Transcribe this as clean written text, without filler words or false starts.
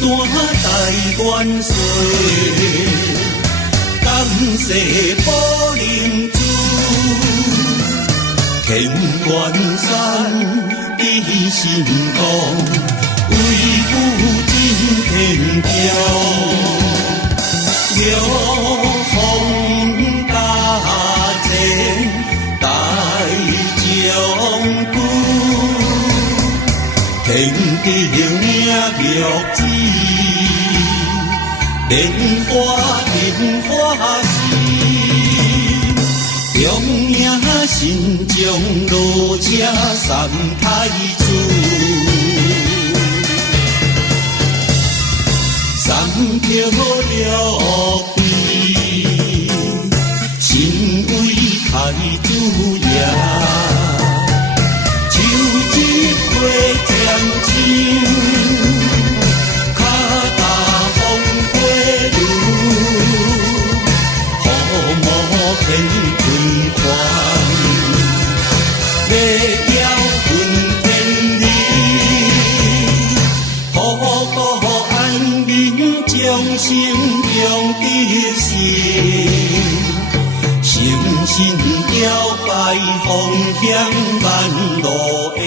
重担台湾岁，感谢保灵珠，天关山比心痛，为父真天骄。六方大战大将军，天地命玉子，莲花时，中央新疆路车三太子。三条六臂，身为太子爷，手一挥将军，脚踏风火轮，护摩天君宽，礼要分天理，将心中的心，诚心摇摆方向万路的。